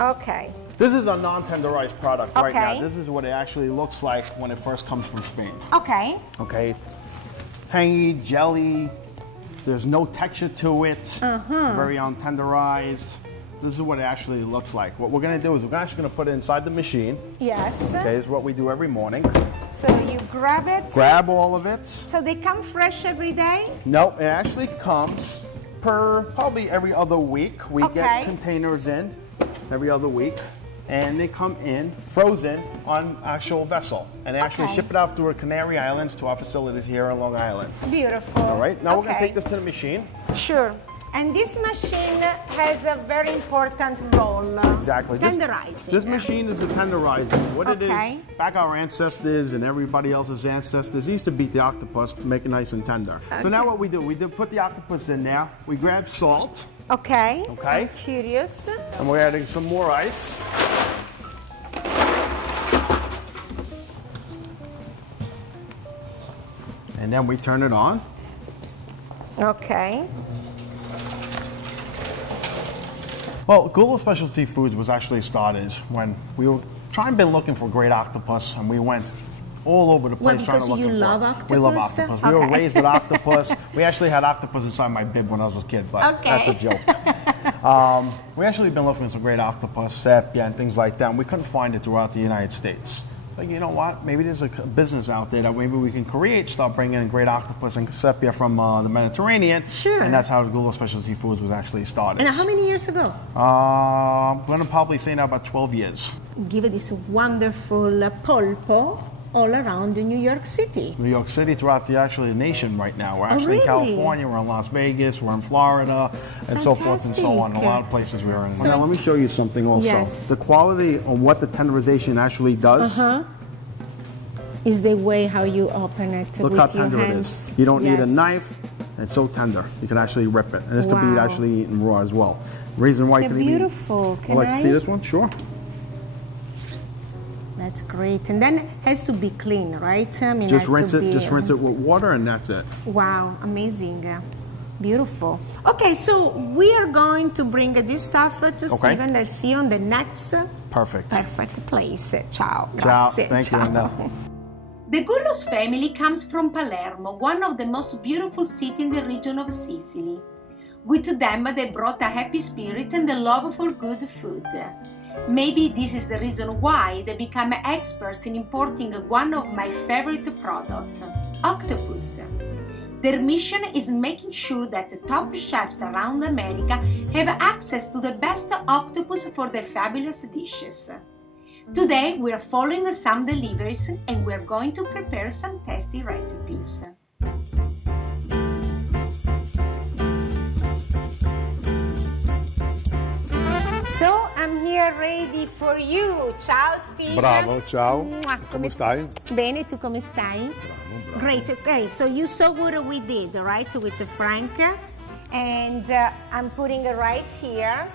Okay. This is a non-tenderized product right now. This is what it actually looks like when it first comes from Spain. Okay. Okay. Tangy, jelly. There's no texture to it. Very untenderized. This is what it actually looks like. What we're going to do is we're actually going to put it inside the machine. Yes. Okay, is what we do every morning. So you grab it. Grab all of it. So they come fresh every day? No, it actually comes per probably every other week. We get containers in every other week. And they come in frozen on actual vessel. And they actually ship it out through the Canary Islands to our facilities here on Long Island. Beautiful. All right, now we're going to take this to the machine. Sure. And this machine has a very important role. Exactly. Tenderizing. This machine is a tenderizer. What it is, back our ancestors and everybody else's ancestors used to beat the octopus to make it nice and tender. So now what we do put the octopus in there. We grab salt. Okay. Okay. I'm curious. And we're adding some more ice. And then we turn it on. Okay. Well, Gula Specialty Foods was actually started when we were looking for great octopus, and we went all over the place trying to look for it. Because you love octopus? We love octopus. We were raised with octopus. We actually had octopus inside my bib when I was a kid, but that's a joke. We actually been looking for some great octopus, sepia, and things like that, and we couldn't find it throughout the United States. Like, you know what? Maybe there's a business out there that maybe we can start bringing in great octopus and sepia from the Mediterranean. Sure. And that's how Gula Specialty Foods was actually started. And how many years ago? I'm going to probably say now about 12 years. Give it this wonderful polpo all around New York City. New York City, throughout the nation right now. We're actually in California, we're in Las Vegas, we're in Florida, and so forth and so on. A lot of places we're in. Now, let me show you something also. Yes. The quality on what the tenderization actually does. Is the way how you open it. Look with how your tender it hands. is. You don't need a knife. It's so tender. You can actually rip it. And this could be actually eaten raw as well. Reason why you can beautiful. Can I see this one? Sure. That's great. And then it has to be clean, right? I mean, just rinse it with water and that's it. Wow, amazing. Beautiful. Okay, so we are going to bring this stuff to Steven. Let's see you on the next perfect place. Ciao. Ciao. Grazie. Thank you. The Gullos family comes from Palermo, one of the most beautiful cities in the region of Sicily. With them, they brought a happy spirit and the love for good food. Maybe this is the reason why they become experts in importing one of my favorite products, octopus. Their mission is making sure that the top chefs around America have access to the best octopus for their fabulous dishes. Today we are following some deliveries and we are going to prepare some tasty recipes. So I'm here ready for you. Ciao Steve. Bravo, ciao. Come stai? Bene, tu come stai? Bravo. Great, okay, so you saw what we did, right, with Frank, and I'm putting it right here,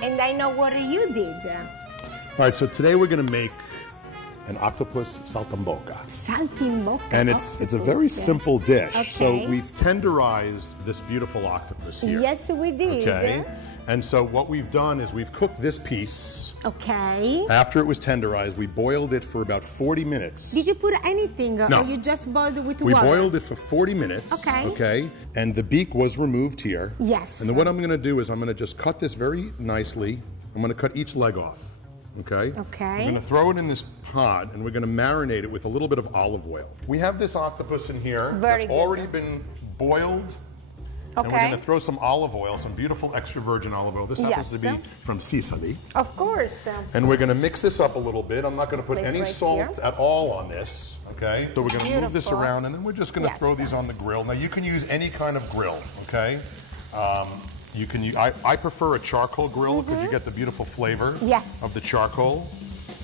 and I know what you did. All right, so today we're going to make an octopus saltimbocca. Saltimbocca. And it's a very simple dish. Okay. So we've tenderized this beautiful octopus here. Yes, we did. Okay. And so what we've done is we've cooked this piece. Okay. After it was tenderized, we boiled it for about 40 minutes. Did you put anything, no. Or you just boiled it with we water? We boiled it for 40 minutes. Okay. Okay. And the beak was removed here. Yes. And then what I'm going to do is I'm going to just cut this very nicely. I'm going to cut each leg off. Okay? Okay. We're going to throw it in this pot and we're going to marinate it with a little bit of olive oil. We have this octopus in here that's already been boiled. Okay. And we're going to throw some olive oil, some beautiful extra virgin olive oil. This happens to be from Sicily. Of course. And we're going to mix this up a little bit. I'm not going to put any salt at all on this. Okay? So we're going to move this around and then we're just going to throw these on the grill. Now you can use any kind of grill. Okay? You can use, I prefer a charcoal grill because you get the beautiful flavor of the charcoal.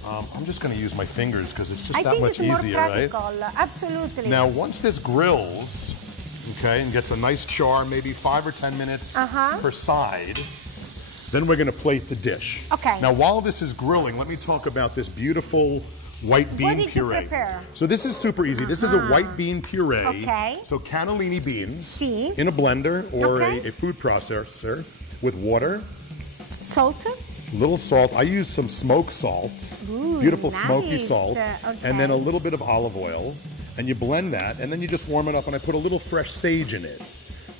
I'm just going to use my fingers because it's just that much easier, right? Absolutely. Now, once this grills, okay, and gets a nice char, maybe 5 or 10 minutes per side, then we're going to plate the dish. Okay. Now, while this is grilling, let me talk about this beautiful white bean puree. What did you prepare? So this is super easy. This is a white bean puree. Okay. So cannellini beans in a blender or a food processor with water. Salt. little salt. I use some smoked salt, beautiful smoky salt, and then a little bit of olive oil. And you blend that, and then you just warm it up, and I put a little fresh sage in it.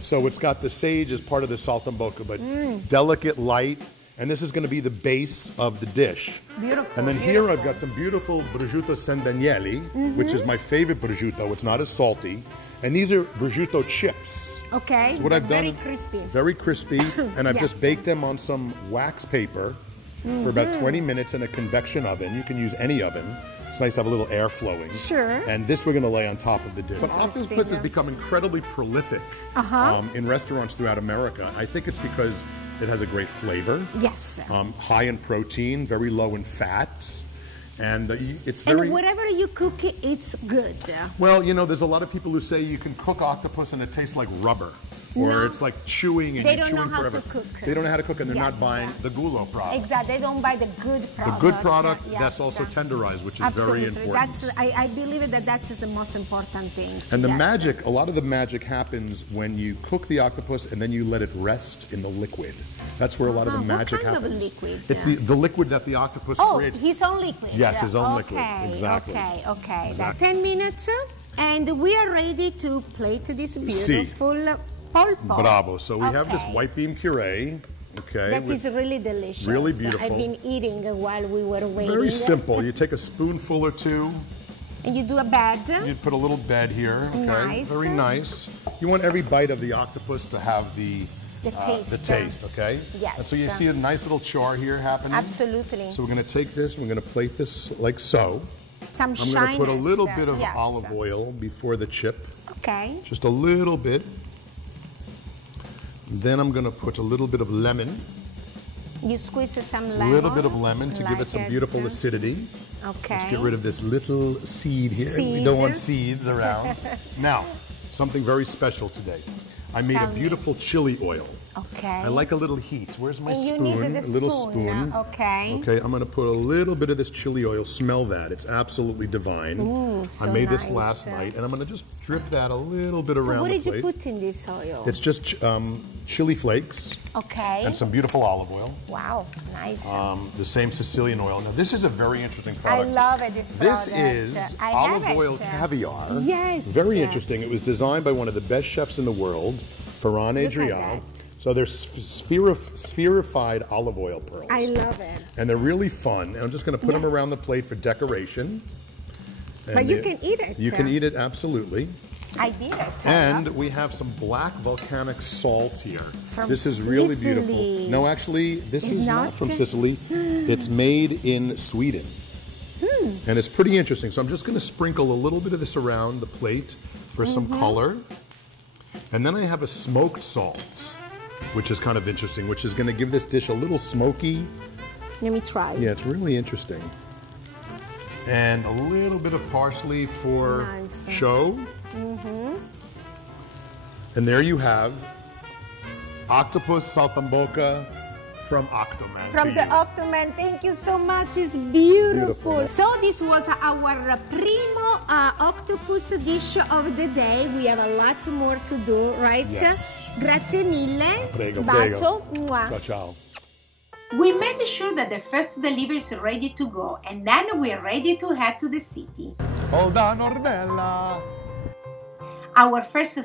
So it's got the sage as part of the saltimbocca, but delicate, light, and this is going to be the base of the dish. Beautiful. And then here I've got some beautiful prosciutto Sandagnelli, which is my favorite prosciutto. It's not as salty. And these are prosciutto chips. Okay. So what I've done, very crispy. Very crispy, and I've just baked them on some wax paper for about 20 minutes in a convection oven. You can use any oven. It's nice to have a little air flowing. Sure. And this we're going to lay on top of the dish. But octopus has become incredibly prolific in restaurants throughout America. I think it's because it has a great flavor. Yes. High in protein, very low in fats. And it's very... And whatever you cook, it's good. Well, you know, there's a lot of people who say you can cook octopus and it tastes like rubber. Or it's like chewing and you're chewing forever. They don't know how to cook and they're not buying the gulo product. Exactly, they don't buy the good product. The good product, that's also tenderized, which is very important. I believe that that's the most important thing. And the magic, a lot of the magic happens when you cook the octopus and then you let it rest in the liquid. That's where a lot of the magic happens. What kind of liquid? It's the liquid that the octopus creates. His own liquid. Yes, his own liquid. Exactly. Okay. Exactly. 10 minutes and we are ready to plate this beautiful polpo. Bravo. So we have this white bean puree. Okay. That is really delicious. Really beautiful. I've been eating while we were waiting. Very simple. You take a spoonful or two. And you do a bed. You put a little bed here. Okay. Nice. Very nice. You want every bite of the octopus to have the taste, okay? Yes. And so you see a nice little char here happening. Absolutely. So we're going to take this, we're going to plate this like so. I'm going to put a little bit of olive oil before the chip. Okay. Just a little bit. Then I'm going to put a little bit of lemon. You squeeze some lemon. A little bit of lemon to give it some beautiful acidity. Okay. Let's get rid of this little seed here. We don't want seeds around. Now, something very special today. I made a beautiful chili oil. Okay. I like a little heat. Where's my spoon? You need a little spoon. Okay. Okay, I'm going to put a little bit of this chili oil. Smell that. It's absolutely divine. Ooh, I made this last night, and I'm going to just drip that a little bit around the plate. So what did you put in this oil? It's just chili flakes. Okay. And some beautiful olive oil. Wow, nice. The same Sicilian oil. Now, this is a very interesting product. I love it, this product. This is olive oil caviar. Yes. Very interesting. It was designed by one of the best chefs in the world, Ferran Adriano. So they're spherified olive oil pearls. I love it. And they're really fun. And I'm just going to put them around the plate for decoration. And but you can eat it. You can eat it, absolutely. I did it. And we have some black volcanic salt here. This is really beautiful. No, actually, this is not from Sicily. It's made in Sweden. And it's pretty interesting. So I'm just going to sprinkle a little bit of this around the plate for some color. And then I have a smoked salt, which is kind of interesting, which is going to give this dish a little smoky. Let me try. Yeah, it's really interesting. And a little bit of parsley for show. And there you have octopus saltimbocca from Octoman. From the Octoman. Thank you so much. It's beautiful. So this was our primo octopus dish of the day. We have a lot more to do, right? Yes. Grazie mille. Prego, Bacio. prego. Ciao, ciao. We made sure that the first delivery is ready to go, and then we're ready to head to the city. Hold on, Ornella. Our first